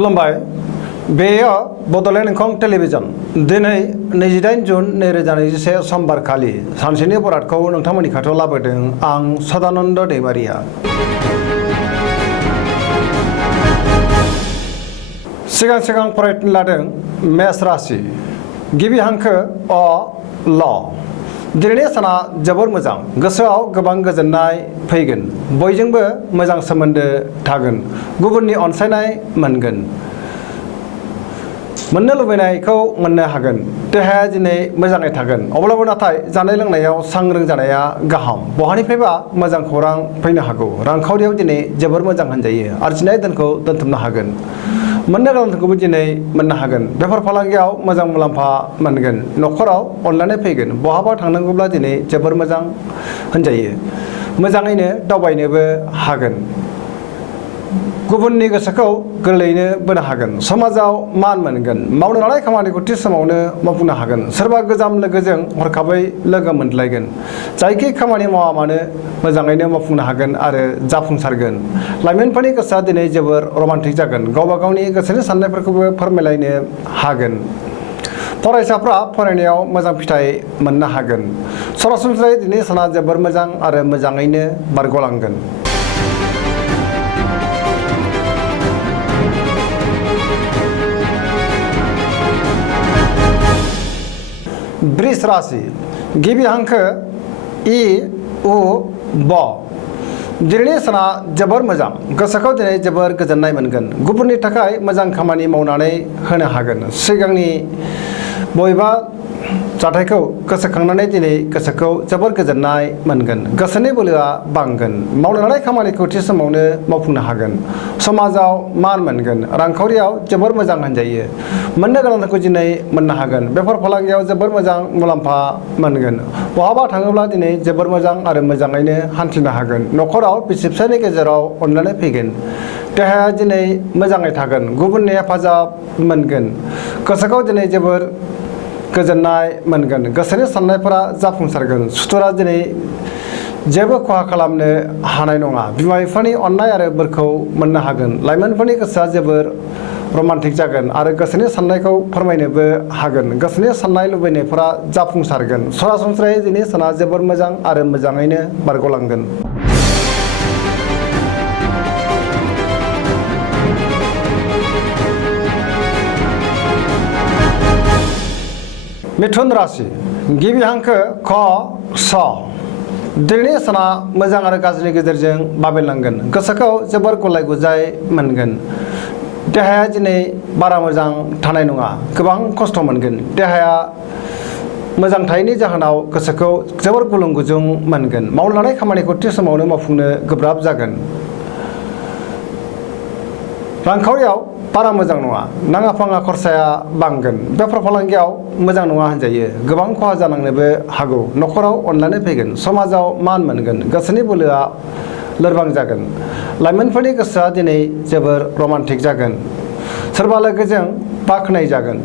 खुलुमबाय बेयो बड'लेण्ड इंखं टेलिभिजन दिनै 28 जुन 2021 समबार खालि सानसेनि बरादखौ नोंथांमोननि खाथियाव लाबोदों आं सदानन्द दैमारिया। सिगां फरायनो लादों मेष राशि गिबि हांखो अ ल। दिनैनि साना जोबोर मोजां, गोसोआव गोबां गोजोननाय फैगोन, बयजोंबो मोजां सोमोन्दो थागोन, गुबुननि अनसायनाय मोनगोन, मोननो लुबैनायखौ मोननो हागोन। देहाया दिनै मोजाङै थागोन, अब्लाबो नाथाय जानाय लोंनायाव सांग्रां जानाया गाहाम। बहानिफ्रायबा मोजां खौरां फैनो हागौ। रांखावरियाव दिनै जोबोर मोजां होनजायो, आरजिनाय धोनखौ दोनथुमनो हागोन, मोननो गोनां धोनखौबो दिनै मोननो हागोन। बेफार फालांगियाव मोजां मुलाम्फा मोनगोन, न'खराव अनलायनाय फैगोन। बहाबा थांनांगौब्ला दिनै जोबोर मोजां होनजायो, मोजाङैनो दावबायनोबो हागोन, गुबुननि गोसोखौ गोरलैयैनो बोनो हागोन। समाजाव मान मोनगोन, मावनो लानाय खामानिखौ थि समावनो मावफुंनो हागोन। सोरबा गोजाम लोगोजों हरखाबै लोगो मोनलायगोन। जायखि खामानि मावा मानो मोजाङैनो मावफुंनो हागोन आरो जाफुंसारगोन। लाइमोनफोरनि गोसोआ दिनै जोबोर रमान्टिक जागोन, गावबा गावनि गोसोनि साननायफोरखौबो फोरमायलायनो हागोन। फरायसाफ्रा फरायनायाव मोजां फिथाइ मोननो हागोन। सरासनस्रायै दिनै साना जोबोर मोजां आरो मोजाङैनो बारग'लांगोन। वृष राशि गिबि हांखो इ उ ब। दिनैनि साना जोबोर मोजां, गोसोखौ दिनै जोबोर गोजोननाय मोनगोन, गुबुननि थाखाय मोजां खामानि मावनानै होनो हागोन। सिगांनि बबेबा जाथायखौ गोसोखांनानै दिनै गोसोखौ जोबोर गोजोननाय मोनगोन, गोसोनि बोलोआ बांगोन, मावनो लानाय खामानिखौ थि समावनो मावफुंनो हागोन। समाजाव मान मोनगोन, रांखावरियाव जोबोर मोजां होनजायो, मोननो गोनांखौ दिनै मोननो हागोन। बेफार फालांगियाव जोबोर मोजां मुलाम्फा मोनगोन। बहाबा थाङोब्ला दिनै जोबोर मोजां आरो मोजाङैनो हान्थिनो हागोन। न'खराव बिसि फिसायनि गेजेराव अनलायनाय फैगोन। देहाया दिनै मोजाङै थागोन, गुबुननि हेफाजाब मोनगोन, गोसोखौ दिनै जोबोर गोजोननाय मोनगोन, गोसोनि साननायफोरा जाफुंसारगोन। सुथुरा दिनै जेबो खहा खालामनो हानाय नङा। बिमा बिफानि अननाय आरो बोरखौ मोननो हागोन। लाइमोनफोरनि गोसोआ जोबोर रमान्टिक जागोन आरो गोसोनि साननायखौ फोरमायनोबो हागोन। गोसोनि साननाय लुबैनायफोरा जाफुंसारगोन। सरासनस्रायै दिनै साना जोबोर मोजां आरो मोजाङैनो बारग'लांगोन। मिथुन राशि गिबि हांखो ख स। दिनैनि साना मोजां आरो गाज्रिनि गेजेरजों बाबेनलांगोन, गोसोखौ जोबोर गलाय गुजाय मोनगोन। देहाया दिनै बारा मोजां थानाय नङा, गोबां खस्थ' मोनगोन। देहाया मोजां थायैनि जाहोनाव गोसोखौ जोबोर गुलुं गुजुं मोनगोन। मावनो लानाय खामानिखौ थि समावनो मावफुंनो गोब्राब जागोन। रांखावरियाव बारा मोजां नङा, नाङा फाङा खरसाया बांगोन। बेफार फालांगियाव मोजां नङा होनजायो, गोबां खहा जानांनोबो हागौ। न'खराव अनलायनाय फैगोन, समाजाव मान मोनगोन, गोसोनि बोलोआ लोरबां जागोन। लाइमोनफोरनि गोसोआ दिनै जोबोर रमान्टिक जागोन, सोरबा लोगोजों बाख्नाय जागोन।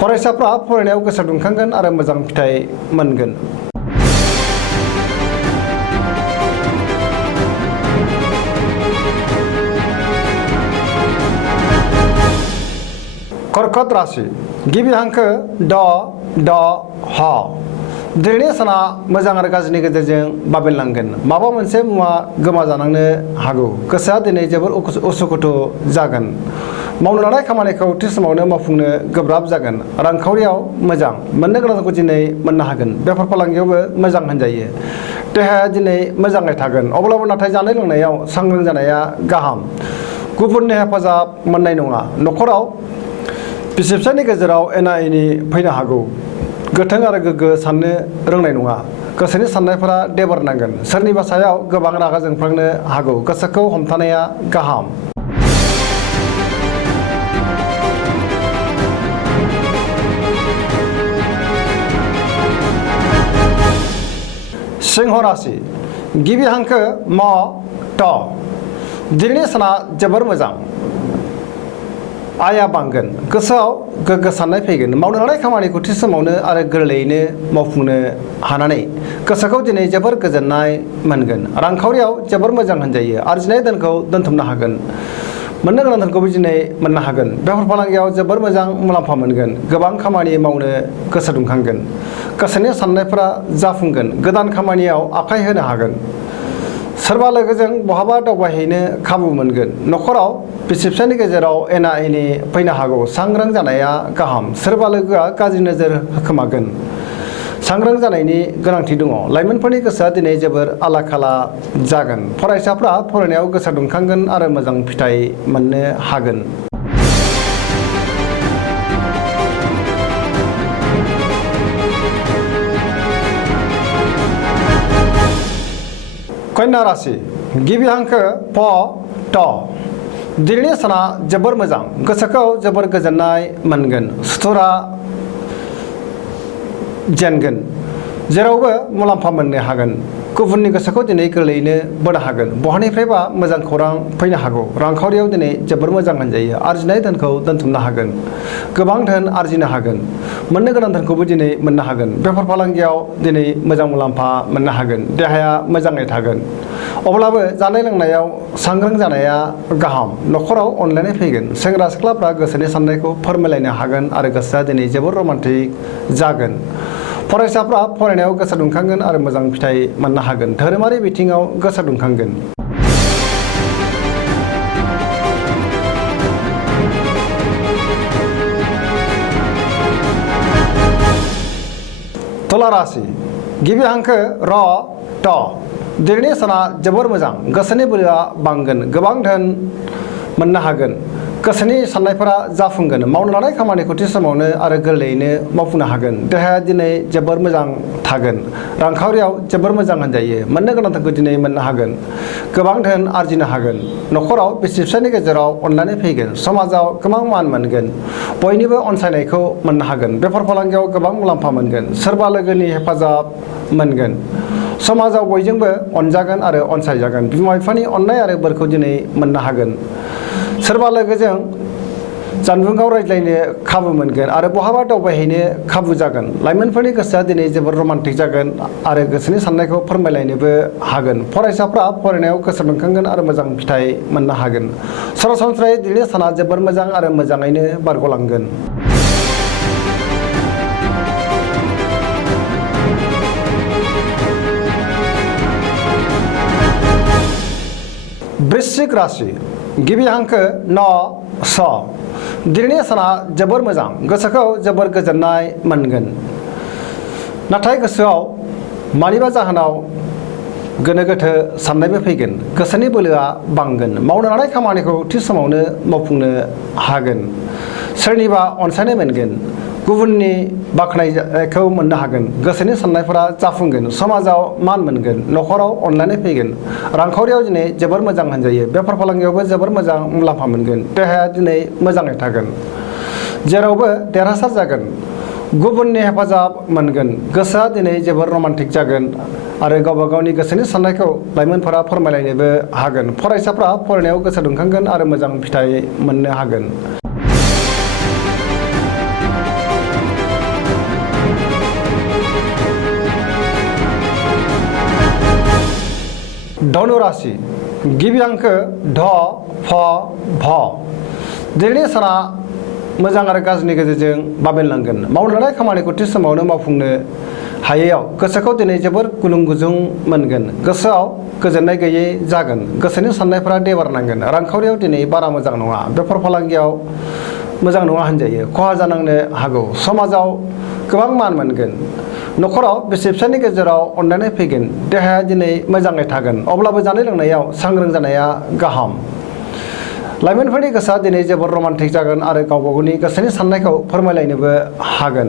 फरायसाफ्रा फरायनायाव गोसो दुंखांगोन आरो मोजां फिथाइ मोनगोन। कर्कट राशि गिबि हांखो ड ड ह। दिनैनि साना मोजां आरो गाज्रिनि गेजेरजों बाबेनलांगोन। माबा मोनसे मुवा गोमाजानांनो हागौ। गोसोआ दिनै जोबोर उसुखुथु जागोन। मावनो लानाय खामानिखौ थि समावनो मावफुंनो गोब्राब जागोन। रांखावरियाव मोजां, मोननो गोनांखौ दिनै मोननो हागोन। बेफार फालांगियावबो मोजां होनजायो। देहाया दिनै मोजाङै थागोन, अब्लाबो नाथाय जानाय लोंनायाव सांग्रां जानाया गाहाम। गुबुननि हेफाजाब मोननाय नङा। न'खराव बिसि फिसायनि गेजेराव एना एनि फैनो हागौ। गोथों आरो गोग्गो साननो रोंनाय नङा। गोसोनि साननायफोरा देबारनांगोन। सोरनिबा सायाव गोबां रागा जोंफ्लांनो हागौ। गोसोखौ हमथानाया गाहाम। सिंह राशि गिबि हांखो म ट। दिनैनि साना जोबोर मोजां, आया बांगोन, गोसोआव गोग्गो साननाय फैगोन। मावनो लानाय खामानिखौ थि समावनो आरो गोरलैयैनो मावफुंनो हानानै गोसोखौ दिनै जोबोर गोजोननाय मोनगोन। रांखावरियाव जोबोर मोजां होनजायो, आरजिनाय धोनखौ दोनथुमनो हागोन, मोननो गोनां धोनखौबो दिनै मोननो हागोन। बेफार फालांगियाव जोबोर मोजां मुलाम्फा मोनगोन। गोबां खामानि मावनो गोसो दुंखांगोन। गोसोनि साननायफोरा जाफुंगोन। गोदान खामानियाव आखाइ होनो हागोन। सोरबा लोगोजों बहाबा दावबायहैनो खाबु मोनगोन। न'खराव बिसि फिसायनि गेजेराव एना एनि फैनो हागौ। सांग्रां जानाया गाहाम। सोरबा लोगोआ गाज्रि नोजोर होखोमागोन। सांग्रां जानायनि गोनांथि दङ। लाइमोनफोरनि गोसोआ दिनै जोबोर आला खाला जागोन। फरायसाफ्रा फरायनायाव गोसो दुंखांगोन आरो मोजां फिथाइ मोननो हागोन। कन्या राशि गिबि हांखो प ट दिनैनि साना जोबोर मोजां। गोसोखौ जोबोर गोजोननाय मोनगोन। सुथुरा जेनगोन। जेरावबो मुलाम्फा मोननो हागोन। गुबुननि गोसोखौ दिनै गोरलैयैनो बोनो हागोन। बहानिफ्रायबा मोजां खौरां फैनो हागौ। रांखावरियाव दिनै जोबोर मोजां होनजायो। आरजिनाय धोनखौ दोनथुमनो हागोन। गोबां धोन आरजिनो हागोन। मोननो गोनां धोनखौबो दिनै मोननो हागोन। बेफार फालांगियाव दिनै मोजां मुलाम्फा मोननो हागोन। देहाया मोजाङै थागोन। अब्लाबो जानाय लोंनायाव सांग्रां जानाया गाहाम। न'खराव अनलायनाय फैगोन। सेंग्रा सिख्लाफ्रा गोसोनि साननायखौ फोरमायलायनो हागोन आरो गोसोआ दिनै जोबोर रमान्टिक जागोन। फरायसाफ्रा फरायनायाव गोसो दुंखांगोन आरो मोजां फिथाइ मोननो हागोन। धोरोमारि बिथिङाव गोसो दुंखांगोन। तुला राशि गिबि हांखो र ट दिनैनि साना जोबोर मोजां। गोसोनि बोलोआ बांगोन। गोबां धोन मोननो हागोन। गोसोनि साननायफोरा जाफुंगोन। मावनो लानाय खामानिखौ थि समावनो आरो गोरलैयैनो मावफुंनो हागोन। देहाया दिनै जोबोर मोजां थागोन। रांखावरियाव जोबोर मोजां होनजायो। मोननो गोनां धोनखौ दिनै मोननो हागोन। गोबां धोन आरजिनो हागोन। न'खराव बिसि फिसायनि गेजेराव अनलायनाय फैगोन। समाजाव गोबां मान मोनगोन। बयनिबो अनसायनायखौ मोननो हागोन। बेफार फालांगियाव गोबां मुलाम्फा मोनगोन। सोरबा लोगोनि हेफाजाब मोनगोन। समाजाव बयजोंबो अनजागोन आरो अनसायजागोन। बिमा बिफानि अननाय आरो बोरखौ दिनै मोननो हागोन। सोरबा लोगोजों जानबुंआव रायज्लायनो खाबु मोनगोन आरो बहाबा दावबायहैनो खाबु जागोन। लाइमोनफोरनि गोसोआ दिनै जोबोर रमान्टिक जागोन आरो गोसोनि साननायखौ फोरमायलायनोबो हागोन। फरायसाफ्रा फरायनायाव गोसो दुंखांगोन आरो मोजां फिथाइ मोननो हागोन। सरासनस्रायै दिनैनि साना जोबोर मोजां आरो मोजाङैनो बारग'लांगोन। वृश्चिक राशि गिबि हांखो न स दिनैनि साना जोबोर मोजां। गोसोखौ जोबोर गोजोननाय मोनगोन। नाथाय गोसोआव मानिबा जाहोनाव गोनो गोथो साननायबो फैगोन। गोसोनि बोलोआ बांगोन। मावनो लानाय खामानिखौ थि समावनो मावफुंनो हागोन। सोरनिबा अनसायनाय मोनगोन। गुबुननि बाख्नायनायखौ मोननो हागोन। गोसोनि साननायफोरा जाफुंगोन। समाजाव मान मोनगोन। न'खराव अनलायनाय फैगोन। रांखावरियाव दिनै जोबोर मोजां होनजायो। बेफार फालांगियावबो जोबोर मोजां मुलाम्फा मोनगोन। देहाया दिनै मोजाङै थागोन। जेरावबो देरहासार जागोन। गुबुननि हेफाजाब मोनगोन। गोसोआ दिनै जोबोर रमान्टिक जागोन आरो गावबा गावनि गोसोनि साननायखौ लाइमोनफोरा फोरमायलायनोबो हागोन। फरायसाफ्रा फरायनायाव गोसो दुंखांगोन आरो मोजां फिथाइ मोननो हागोन। धनु राशि गिबि हांखो ध फ भ दिनैनि साना मोजां आरो गाज्रिनि गेजेरजों बाबेनलांगोन। मावनो लानाय खामानिखौ थि समावनो मावफुंनो हायैयाव गोसोखौ दिनै जोबोर गुलुं गुजुं मोनगोन। गोसोआव गोजोननाय गैयै जागोन। गोसोनि साननायफोरा देबारनांगोन। रांखावरियाव दिनै बारा मोजां नङा। बेफार फालांगियाव मोजां नङा होनजायो। खहा जानांनो हागौ। समाजाव गोबां मान मोनगोन। न'खराव बिसि फिसायनि गेजेराव अनलायनाय फैगोन। देहाया दिनै मोजाङै थागोन। अब्लाबो जानाय लोंनायाव सांग्रां जानाया गाहाम। लाइमोनफोरनि गोसोआ दिनै जोबोर रमान्टिक जागोन आरो गावबा गावनि गोसोनि साननायखौ फोरमायलायनोबो हागोन।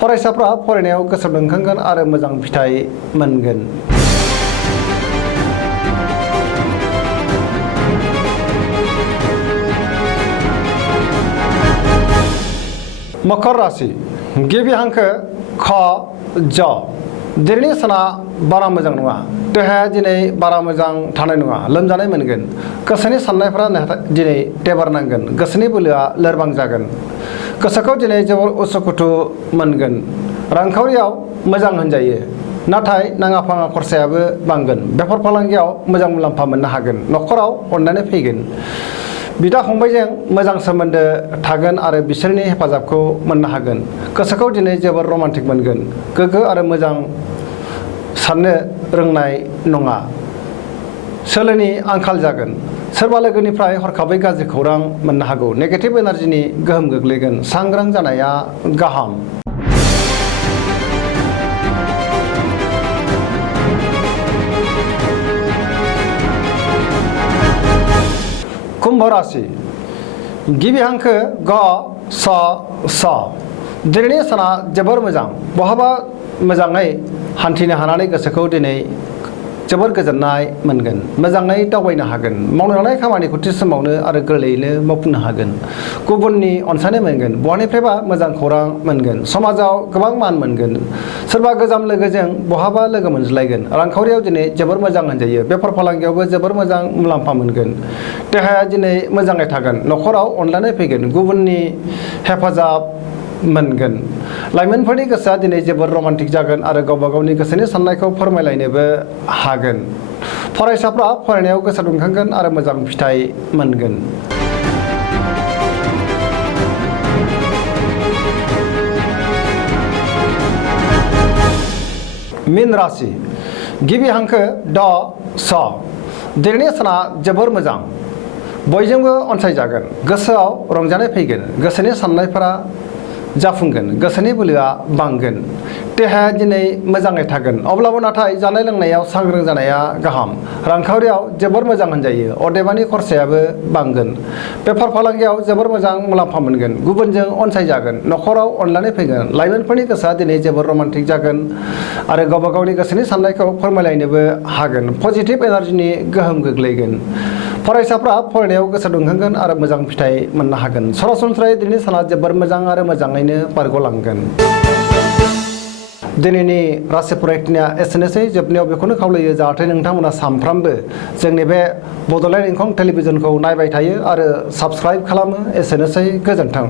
फरायसाफ्रा फरायनायाव गोसो दुंखांगोन आरो मोजां फिथाइ मोनगोन। मकर राशि गिबि हांखो ख ज दिनैनि साना बारा मोजां नङा। देहाया दिनै बारा मोजां थानाय नङा। लोमजानाय मोनगोन। गोसोनि साननायफ्रा दिनै देबारनांगोन। गोसोनि बोलोआ लोरबां जागोन। गोसोखौ दिनै जोबोर उसुखुथु मोनगोन। रांखावरियाव मोजां होनजायो। नाथाय नाङा फाङा खरसायाबो बांगोन। बेफार फालांगियाव मोजां मुलाम्फा मोननो हागोन। न'खराव अननानै फैगोन। बिदा फंबायजों मोजां सोमोन्दो थागोन आरो बिसोरनि हेफाजाबखौ मोननो हागोन। गोसोखौ दिनै जोबोर रमान्टिक मोनगोन। गोग्गो आरो मोजां साननो रोंनाय नङा। सोलोनि आंखाल जागोन। सोरबा लोगोनिफ्राय हरखाबै गाज्रि खौरां मोननो हागौ। नेगेटिभ एनार्जिनि गोहोम गोग्लैगोन। सांग्रां जानाया गाहाम। कुम्भ राशि गिबि हांखो ग स स दिनैनि साना जोबोर मोजां। बहाबा मोजाङै हान्थिनो हानानै गोसोखौ दिनै जोबोर गोजोननाय मोनगोन। मोजाङै दावबायनो हागोन। मावनो लानाय खामानिखौ थि समावनो आरो गोरलैयैनो मावफुंनो हागोन। गुबुननि अनसायनाय मोनगोन। बहानिफ्रायबा मोजां खौरां मोनगोन। समाजाव गोबां मान मोनगोन। सोरबा गोजाम लोगोजों बहाबा लोगो मोनज्लायगोन। रांखावरियाव दिनै जोबोर मोजां होनजायो। बेफार फालांगियावबो जोबोर मोजां मुलाम्फा मोनगोन। देहाया दिनै मोजाङै थागोन। न'खराव अनलायनाय फैगोन। गुबुननि हेफाजाब मोनगोन। लाइमोनफोरनि गोसोआ दिनै जोबोर रमान्टिक जागोन आरो गावबा गावनि गोसोनि साननायखौ फोरमायलायनोबो हागोन। फरायसाफ्रा फरायनायाव गोसो दुंखांगोन आरो मोजां फिथाइ मोनगोन। मीन राशि गिबि हांखो ड स दिनैनि साना जोबोर मोजां। बयजोंबो अनसायजागोन। गोसोआव रंजानाय फैगोन। गोसोनि साननायफोरा जाफुंगोन। गोसोनि बोलोआ बांगोन। देहाया दिनै मोजाङै थागोन। अब्लाबो नाथाय जानाय लोंनायाव सांग्रां जानाया गाहाम। रांखावरियाव जोबोर मोजां होनजायो। अदेबानि खरसायाबो बांगोन। बेफार फालांगियाव जोबोर मोजां मुलाम्फा मोनगोन। गुबुनजों अनसायजागोन। न'खराव अनलायनाय फैगोन। लाइमोनफोरनि गोसोआ दिनै जोबोर रमान्टिक जागोन आरो गावबा गावनि गोसोनि साननायखौ फोरमायलायनोबो हागोन। पजिटिभ एनार्जिनि गोहोम गोग्लैगोन। फरायसाफ्रा फरायनायाव गोसो दुंखांगोन आरो मोजां फिथाइ मोननो हागोन। सरासनस्रायै दिनैनि साना जोबोर मोजां आरो मोजाङैनो बारग'लांगोन। दिनैनि राशि फरायथिनाया एसेनोसै। जोबनायाव बेखौनो खावलायो जाहाथे नोंथांमोना सानफ्रामबो जोंनि बे बड'लेण्ड इंखं टेलिभिजनखौ नायबाय थायो आरो साबस्क्राइब खालामो। एसेनोसै। गोजोन्थों।